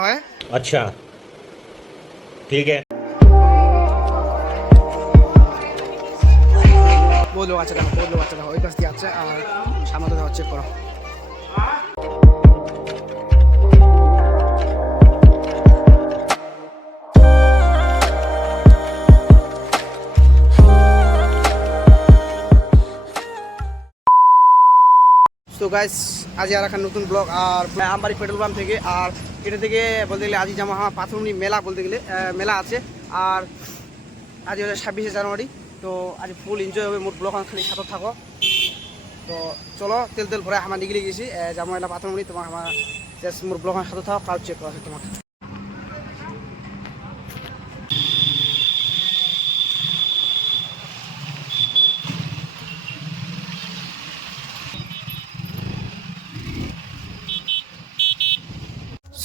है अच्छा ठीक है বহুত লোক আছে দেখো বহুত লোক আছে দেখো ওই পাশ দিয়ে আছে আর সামনে তো চেক করো তো গাইস আজ আর একটা নতুন ব্লগ আর আমবাড়ি পেট্রোল পাম্প থেকে আর এটা থেকে বলতে গেলে আজি জামা হামা পাথরমণি মেলা বলতে গেলে মেলা আছে। আর আজ হলো ছাব্বিশে জানুয়ারি, তো আজ ফুল এনজয় হবে, মোট ব্লগ খালি সাথে থাকো। তো চলো তেল তেল ভরে আমার নিগলে গেছি জামা এলা পাথরমণি তোমার আমার মোট ব্লগ সাথে থাকো, কাল চেক করা তোমাকে।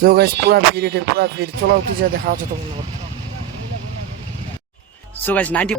সো গাইস পুরো ভিড়, এটা পুরো ভিড়। চলো, উঠে যা দেখা হচ্ছে তখন সো গাইস নাইনটি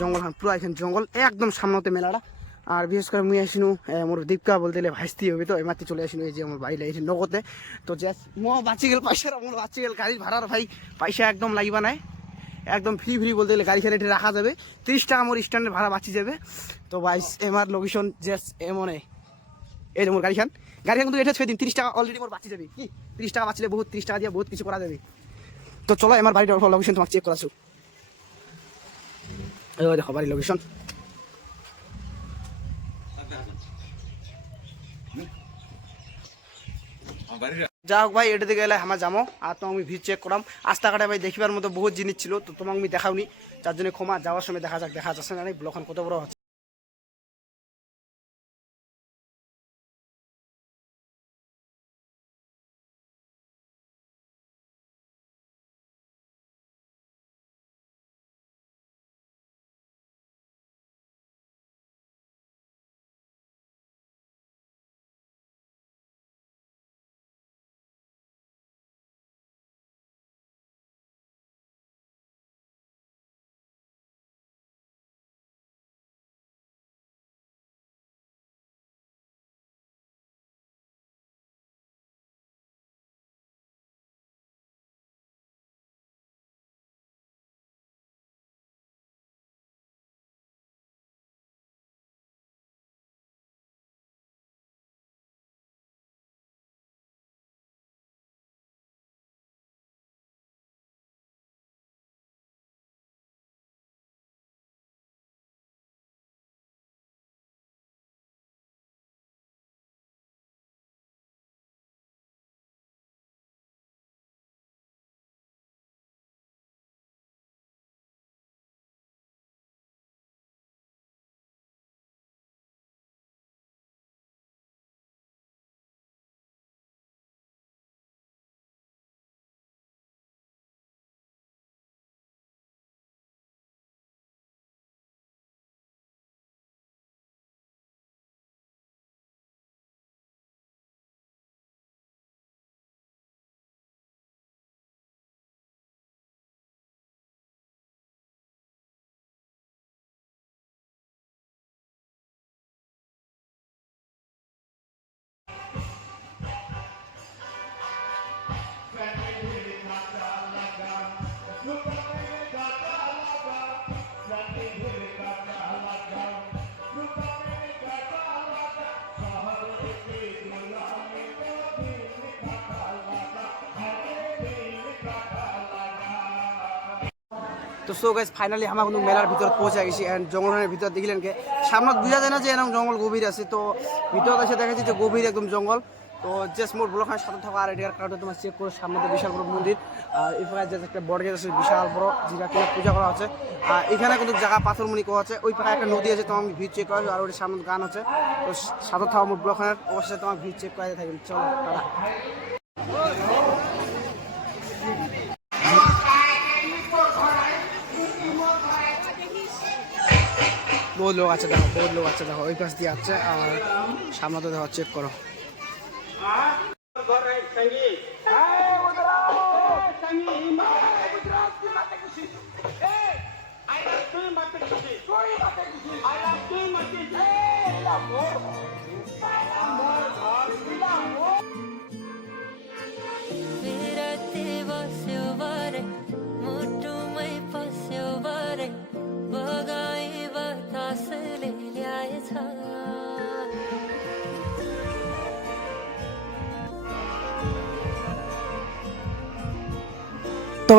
জঙ্গল হান পুরো এখানে জঙ্গল, একদম সামনেতে মেলাটা। আর বিশেষ করে মুই আসিনু মোর দীপকা বলতে গেলে ভাইস্তি হবে তো, এই মাত্র চলে আসিনু, এই যে আমার বাইরে এই নগদে। তো জাস্ট মো বাঁচি গেল পয়সা মোর বাঁচি গেল গাড়ি ভাড়ার ভাই, পয়সা একদম লাগিবা নাই। একদম ফ্রি ফ্রি বলতে গেলে গাড়ি খানে রাখা যাবে। তিরিশ টাকা মোর স্ট্যান্ডের ভাড়া বাঁচি যাবে। তো বাইস এমার লোকেশন জাস্ট এমনে এই যে মোর গাড়ি খান। গাড়ি খান কিন্তু এটা ছয় দিন, তিরিশ টাকা অলরেডি মোর বাঁচি যাবে। কি? তিরিশ টাকা বাঁচলে বহুত, তিরিশ টাকা দিয়ে বহুত কিছু করা যাবে। তো চলো আমার বাড়ির লোকেশন তোমাকে চেক করাছো দেখো, বাড়ির লোকেশন যা হোক ভাই, এটা দিকে গেলে আমার যাব আর তোমাকে আমি ভিড় চেক করাম। রাস্তাঘাটে ভাই দেখিবার মতো বহুত জিনিস ছিল, তো তোমাকে আমি দেখাওনি। যার জন্য ক্ষমা যাওয়ার সময় দেখা যাক, দেখা যাচ্ছে না ব্লখন কত বড় আছে তো সো গাইজ ফাইনালি আমার কিন্তু মেলার ভিতর পৌঁছে গেছি অ্যান্ড জঙ্গলের ভিতর দেখিলেন কে। সামনে বুঝা যায় না যে এরকম জঙ্গল গভীর আছে, তো ভিতর এসে দেখা যাচ্ছে যে গভীর একদম জঙ্গল। তো জাস্ট মোর ব্লখানের সাথে থাকা আর এটার কারণে তোমার চেক করে, সামনে তো বিশাল বড় মন্দির। আর এখানে যে একটা বড় গেট আছে, বিশাল বড়, যেটা কিনা পূজা করা আছে আর এখানে কিন্তু জায়গা পাথরমণি করা আছে ওই পাশে একটা নদী আছে তোমার ভিড় চেক করা আর ওই সামনে গান আছে। তো সাথে থাকা মোর ব্লখানের অবশ্যই তোমার ভিড় চেক করা থাকবে চলো বহু লোক আছে দেখো বহুত লোক আছে দেখো ওই পাশ দিয়ে আছে আর সামনে তো দেখো চেক করো। I love you,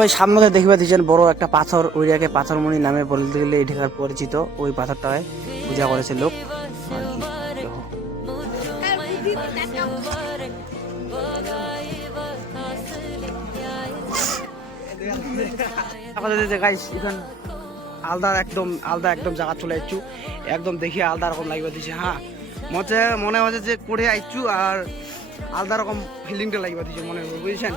ওই সামনে দেখবে দিয়েছেন বড় একটা পাথর ওই জায়গায় পাথরমণি নামে বলতে গেলে এই পরিচিত। ওই পাথরটায় পূজা করেছে লোক। এখন আলদার একদম, আলদা একদম জায়গা চলে আসছু একদম দেখি আলদা রকম লাগবে দিছে হ্যাঁ মনে মনে হচ্ছে যে করে আসছু আর আলদা রকম ফিলিংটা লাগবে দিছে, মনে হয় বুঝেছেন?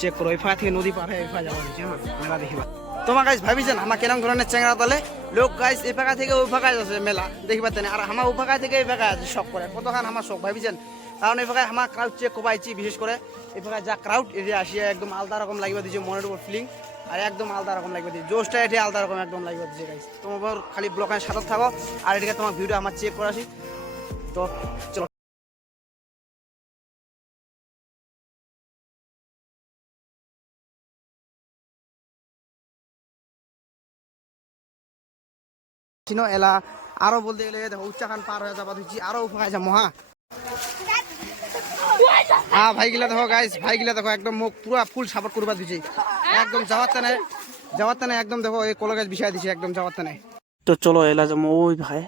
চেক করো, ওই ফাঁকা থেকে নদী পার হয়ে ফাঁকা যাওয়া দিচ্ছে হ্যাঁ মেলা দেখিবা। তোমার গাইস ভাবিছেন আমার কেরম ধরনের চ্যাংরা তালে লোক গাইস এই ফাঁকা থেকে ওই ফাঁকায় আছে মেলা, দেখিবা তেনে। আর আমার ওই ফাঁকা থেকে এই ফাঁকা আছে শখ করে। কতখান আমার শখ, ভাবিছেন? কারণ এই ফাঁকায় আমার ক্রাউড চেক কোপাইছি বিশেষ করে এই ফাঁকায় যা ক্রাউড এরিয়া আসিয়া একদম আলাদা রকম লাগবে দিচ্ছে মনের উপর ফিলিং আর একদম আলাদা রকম লাগবে দিচ্ছে জোশটা এটি আলাদা রকম একদম লাগবে দিচ্ছে গাইস তোমার খালি ব্লকের সাথে থাকো, আর এদিকে তোমার ভিডিও আমার চেক করাছি তো, চলো। চিনো এলা। আরও বলতে গেলে দেখো উচ্চাখান পার হয়ে যাবা দিচ্ছি আরও উপায় যা মহা। হ্যাঁ ভাই গিলা দেখো গাইস ভাই গিলা দেখো, একদম মুখ পুরো ফুল সাপোর্ট করবা দিচ্ছি একদম যাওয়ার তানে যাওয়ার তানে, একদম দেখো, এই কলা গাছ বিষয় দিছে, একদম যাওয়ার তানে। তো চলো, এলা যাব ওই ভাই।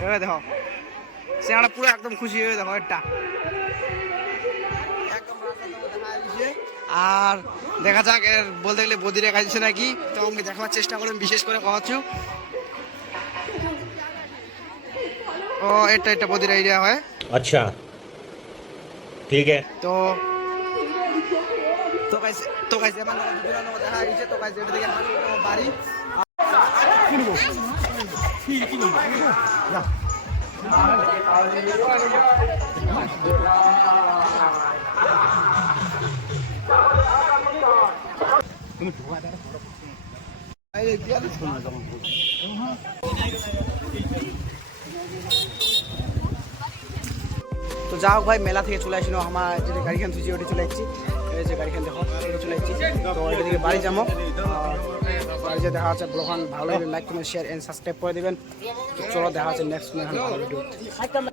এভাবে দেখো। সেনাটা পুরো একদম খুশি হয়ে দেখো এটা আর দেখা যাক এর বলতে গেলে বদিরে কাজছে নাকি? তো আমাকে দেখাবার চেষ্টা করলাম বিশেষ করে কমাচ্ছু। ও এটা এটা বদিরা এরিয়া হয়। আচ্ছা। ঠিক আছে। তো তো গাইস তো গাইস আমার দুটো দেখা হয়েছে তো গাইস এটা থেকে বাড়ি। তো যা হোক ভাই, মেলা থেকে চলে আসিনো আমার যেটা গাড়িখান থুইছি ওটি চলে যাচ্ছি এই যে দেখো যাচ্ছি বাড়ি হচ্ছে ব্লগান ভালো like comment share and subscribe করে দেবেন। চলো দেখা হচ্ছে নেক্সট ভিডিও